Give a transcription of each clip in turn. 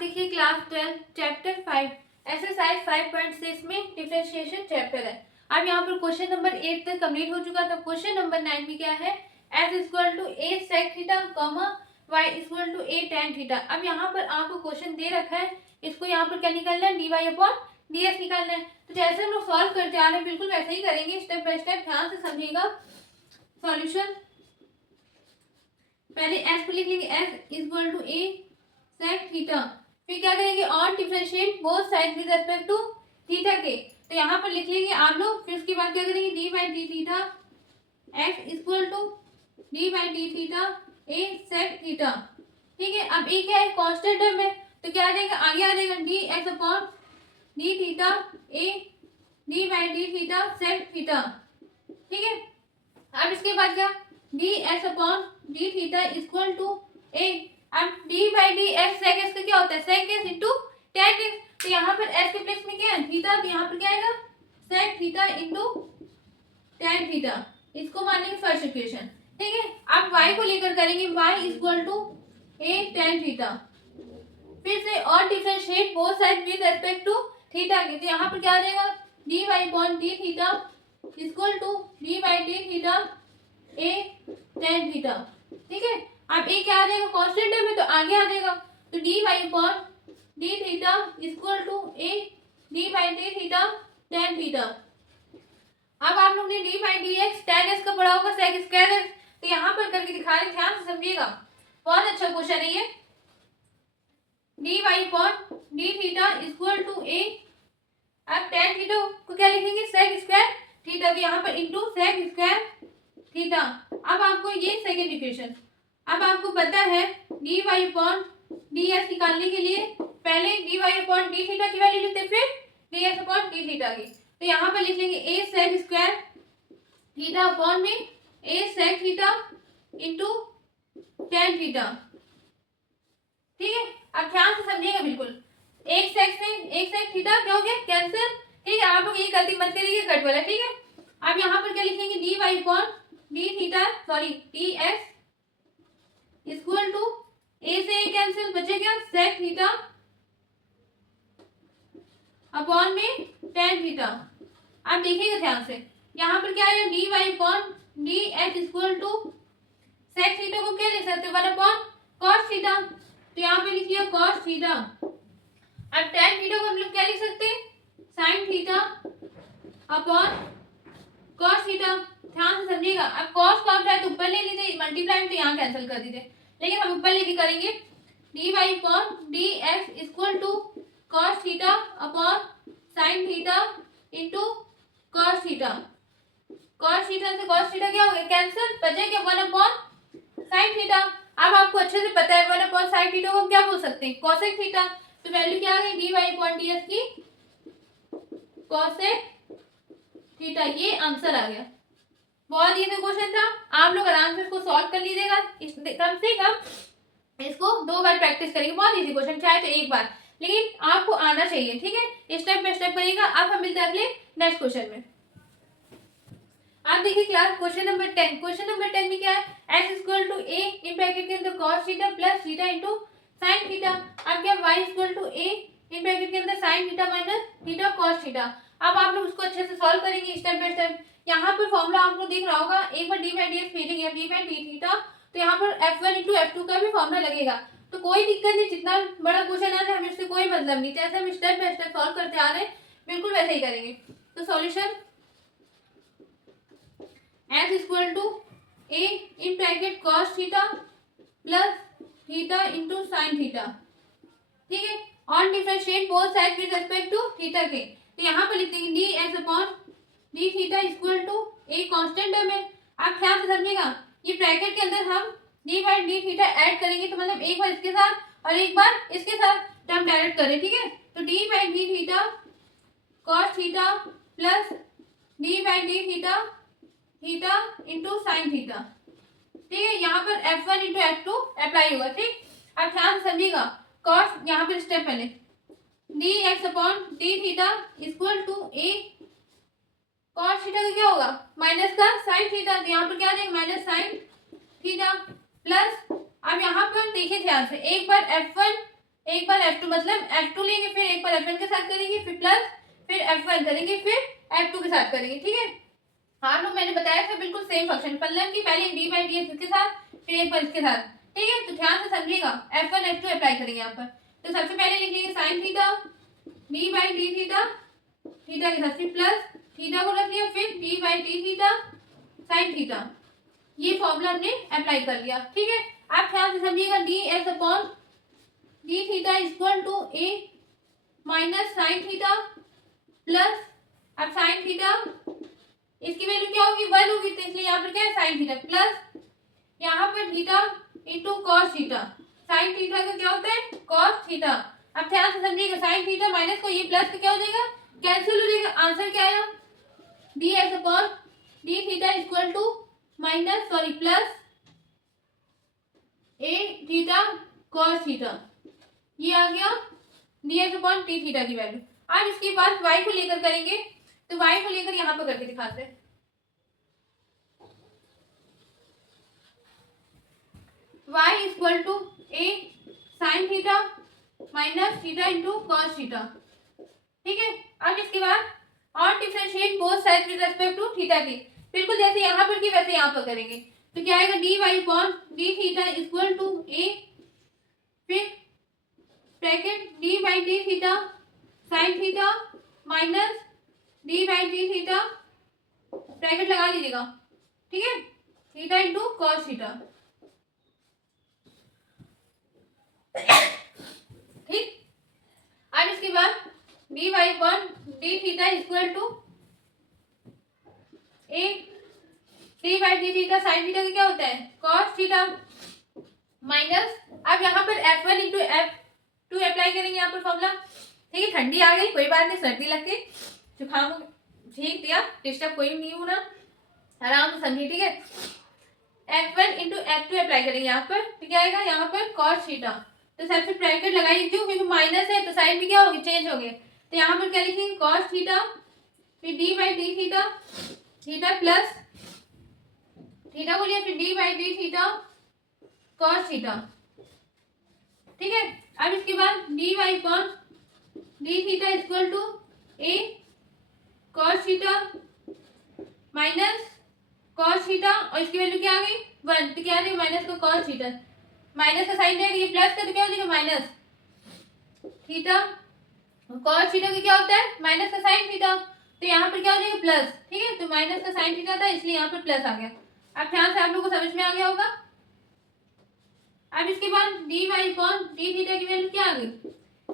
देखिए class 12 chapter 5 exercise 5.6 में differentiation chapter है। अब यहाँ पर क्वेश्चन नंबर 8 तक कंप्लीट हो चुका था। क्वेश्चन नंबर 9 में क्या है, s equal to a sec theta comma y equal to a tan theta. अब यहाँ पर आपको क्वेश्चन दे रखा है, इसको यहाँ पर क्या निकालना है, dy अपॉन ds निकालना है। तो जैसे हम लोग सॉल्व करते आ रहे हैं बिल्कुल वैसे ही करेंगे, स्टेप बाय स्टेप ध्यान से समझिएगा। सॉल्यूशन पहले s को लिख लेंगे, s equal to a sec theta, फिर क्या करेंगे, और differentiate both side with respect to theta के। तो यहाँ पर लिख लेंगे आप लोग, फिर उसके बाद क्या करेंगे, d by d theta x equal to d by d theta a sec theta. ठीक है, अब ए क्या है, कांस्टेंट टर्म है, तो क्या आ जाएगा, आगे आ जाएगा d x upon d theta a d by d theta sec theta. ठीक है, अब इसके बाद क्या, d x upon d theta equal to a. अब d by d x sec x का क्या होता है, sec x into tan x. तो यहाँ पर s के प्लेस में क्या है, थीटा, तो यहाँ पर क्या आएगा, sec theta into tan theta. इसको मानेंगे फर्स्ट इक्वेशन। ठीक है, अब y को लेकर करेंगे, y equal to a tan theta, फिर से और differentiate both side with respect to theta के। तो यहाँ पर क्या आ जाएगा, d y upon d theta equal to d by d theta a tan theta. ठीक है, अब ए क्या आ जाएगा, कांस्टेंट टर्म है तो आगे आ जाएगा, तो d y upon d theta equal to a d by d theta tan theta. अब आप लोग ने d by d x tan x का पढ़ा होगा, सेक स्क्वायर एक्स, तो यहाँ पर करके दिखा रहे, ध्यान से समझिएगा, बहुत अच्छा क्वेश्चन है ये। D y upon d theta equal to a, अब टेन थीटा को क्या लिखेंगे, सेक स्क्वायर थीटा, तो यहाँ पर इंटू सेक स्क्वायर थीटा। अब आपको ये सेकेंड इक्वेशन, अब आपको पता है d y upon d x निकालने के लिए पहले d y upon d theta की वैल्यू लिखते, फिर d x upon d theta की। तो यहाँ पर लिख लेंगे a sec square theta upon में a sec theta into tan theta. ठीक है, अब ध्यान से समझिएगा बिल्कुल, एक सेक से एक सेक थीटा क्या हो गया, कैंसिल। ठीक है, आप लोग ये गलती मत करिए, कट वाला। ठीक है, अब यहाँ पर क्या लिखेंगे, d y upon d theta sorry d x equal to a से ए कैंसिल, बचेगा सेक थीटा अपॉन में टेन थीटा। अब देखिएगा ध्यान से, यहाँ पर क्या है, d y upon d x equal to sec theta को क्या लिख सकते हैं, वन अपॉन कॉस थीटा, तो यहाँ पे लिखिए कॉस थीटा। अब टेन थीटा को हम लोग क्या लिख सकते हैं, sign theta upon cos theta. ध्यान से समझिएगा, अब कॉस को आप चाहे तो ऊपर ले लीजिए, मल्टीप्लाई तो यहाँ कैंसिल कर दीजिए, लेकिन हम ऊपर लेके करेंगे, d y upon d x equal to cos theta upon sine theta into cos theta. Cos theta से कॉस थीटा क्या हो गया, कैंसिल, बचेगा वन अपॉन साइन थीटा। अब आपको अच्छे से पता है वन अपॉन साइन थीटा को हम क्या बोल सकते हैं, कॉसेक थीटा। तो वैल्यू क्या आ गई, d y upon d x की कॉसेक थीटा, ये आंसर आ गया। बहुत इजी क्वेश्चन था, आप लोग आराम से इसको सॉल्व कर लीजिएगा, कम से कम इसको 2 बार प्रैक्टिस करेंगे। बहुत इजी क्वेश्चन, चाहे तो 1 बार, लेकिन आपको आना चाहिए। ठीक है, स्टेप बाय स्टेप करिएगा। अब हम मिलते हैं अगले नेक्स्ट क्वेश्चन में। आप देखिए class question number 10। Question number 10 में क्या है, x equal to a in bracket के अंदर cos theta plus theta into sine theta. अब क्या, y equal to a in bracket के अंदर sine theta minus theta cos theta. अब आप लोग उसको अच्छे से सॉल्व करेंगे स्टेप बाय स्टेप। यहाँ पर फॉर्मूला आपको दिख रहा होगा, एक बार डी बाई डी एक्स भेजेंगे, डी बाई डी थीटा, तो यहाँ पर f1 इंटू f2 का भी फॉर्मूला लगेगा। तो कोई दिक्कत नहीं, जितना बड़ा क्वेश्चन आ रहा है हमें उससे कोई मतलब नहीं, जैसे हम स्टेप बाय स्टेप सॉल्व करते आ रहे हैं बिल्कुल वैसे ही करेंगे। तो solution s equal to a in bracket cos theta plus theta into sine theta. ठीक है, on differentiate both side with respect to theta के। तो यहाँ पर लिख देंगे d x upon d theta equal to a constant term है। आप ध्यान से समझिएगा, ये ब्रैकेट के अंदर हम D by d theta add करेंगे, तो मतलब एक बार इसके साथ और एक बार इसके साथ, तो हम डायरेक्ट करें। ठीक है, तो D by d theta cos theta plus D by d theta theta into sine theta. ठीक है, यहाँ पर f1 इंटू f2 अप्लाई होगा। ठीक, अब ध्यान से समझिएगा, कॉस यहाँ पर स्टेप पहले d x upon d theta equal to a cos theta का क्या होगा, माइनस का साइन थीटा, तो यहाँ पर क्या आ जाएगा, माइनस साइन थीटा प्लस। अब यहाँ पर देखिए ध्यान से, एक बार f1 एक बार F2 मतलब F2 लेंगे, फिर एक बार F1 के साथ करेंगे, फिर प्लस, फिर F1 करेंगे, फिर F2 के साथ करेंगे, ठीक है। हाँ लोग मैंने बताया था बिल्कुल सेम फंक्शन, मतलब कि पहले डी बाई डी एक्स के साथ, फिर एक बार इसके साथ, ठीक है। तो ध्यान से समझिएगा, F1 F2 अप्लाई करेंगे यहाँ पर। तो सबसे पहले लिख लेंगे sine theta d by d theta, theta के साथ फिर प्लस, थीटा को रख लिया, फिर d by d theta sine theta, ये फॉर्मूला हमने अप्लाई कर लिया, ठीक है। आप ध्यान से समझिएगा, d s upon d theta equal to a minus sine theta plus, अब साइन थीटा इसकी वैल्यू क्या होगी, 1 होगी, तो इसलिए यहाँ पर क्या है साइन थीटा प्लस, यहाँ पर theta into cos theta, sine theta का क्या होता है कॉस थीटा। अब ध्यान से समझिएगा, साइन थीटा माइनस को ये प्लस का क्या हो जाएगा, कैंसिल हो जाएगा। आंसर क्या आया, d s upon d theta equal to minus sorry plus a theta cos theta, ये आ गया d s upon t theta की वैल्यू। अब इसके बाद y को लेकर करेंगे, तो y को लेकर यहाँ पर करके दिखाते हैं। y equal to a sine theta minus theta into cos theta, ठीक है। अब इसके बाद और differentiate both side with respect to theta की, बिल्कुल जैसे यहाँ पर की वैसे यहाँ पर करेंगे। तो क्या आएगा, d y upon d theta equal to a, फिर bracket d by d theta sine theta minus d by d theta, bracket लगा लीजिएगा, ठीक है, थीटा इंटू कॉस थीटा, ठीक। अब इसके बाद d y upon d theta equal to a d by d theta sine theta का क्या होता है कॉस थीटा माइनस, अब यहाँ पर F1 इंटू F2 अप्लाई करेंगे यहाँ पर फॉर्मूला, ठीक है। ठंडी आ गई कोई बात नहीं, सर्दी लग गई, जुकाम ठीक दिया, डिस्टर्ब कोई नहीं होना, आराम से समझिए, ठीक है। F1 इंटू F2 अप्लाई करेंगे यहाँ पर, तो क्या आएगा यहाँ पर कॉस थीटा, तो सबसे ब्रैकेट लगाइए, क्यों, क्योंकि माइनस है तो साइन भी क्या होगी चेंज हो गए, तो यहाँ पर क्या लिखेंगे कॉस थीटा, फिर d by d theta, theta plus theta को लिया, फिर d by d theta cos theta, ठीक है। अब इसके बाद d y upon d theta equal to a cos theta minus cos theta, और इसकी वैल्यू क्या आ गई 1, तो क्या आ जाएगा माइनस का कॉस थीटा, माइनस का साइन रहेगा, ये प्लस का तो क्या हो जाएगा माइनस थीटा, कॉस थीटा का क्या होता है माइनस का साइन थीटा, तो यहाँ पर क्या हो जाएगा प्लस, ठीक है। तो माइनस का साइन थीटा था इसलिए यहाँ पर प्लस आ गया। अब ध्यान से आप लोगों को समझ में आ गया होगा। अब इसके बाद d y upon d theta की वैल्यू क्या आ गई,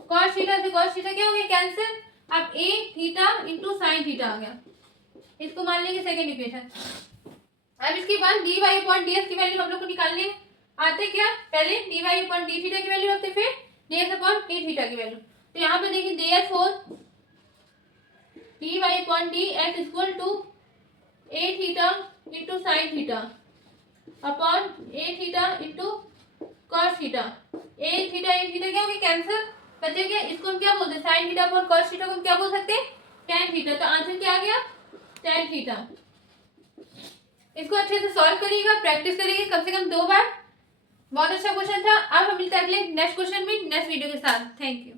कॉस थीटा से कॉस थीटा क्या हो गया कैंसिल, अब a theta into sine theta आ गया, इसको मान लेंगे सेकेंड इक्वेशन। अब इसके बाद d y upon d s की वैल्यू हम लोग को निकालने आते क्या, पहले d y upon d theta की वैल्यू रखते, फिर d s upon d theta की वैल्यू। तो यहाँ पे देखिए therefore d y upon d x equal to a theta into sine theta upon a theta into cos theta, a theta क्या हो गया कैंसिल, बचे क्या, इसको हम क्या बोलते हैं sign theta upon cos theta को हम क्या बोल सकते हैं टेन थीटा, तो आंसर क्या आ गया टेन थीटा। इसको अच्छे से सॉल्व करिएगा, प्रैक्टिस करिएगा कम से कम 2 बार, बहुत अच्छा क्वेश्चन था। अब हम मिलते हैं अगले नेक्स्ट क्वेश्चन में नेक्स्ट वीडियो के साथ, थैंक यू।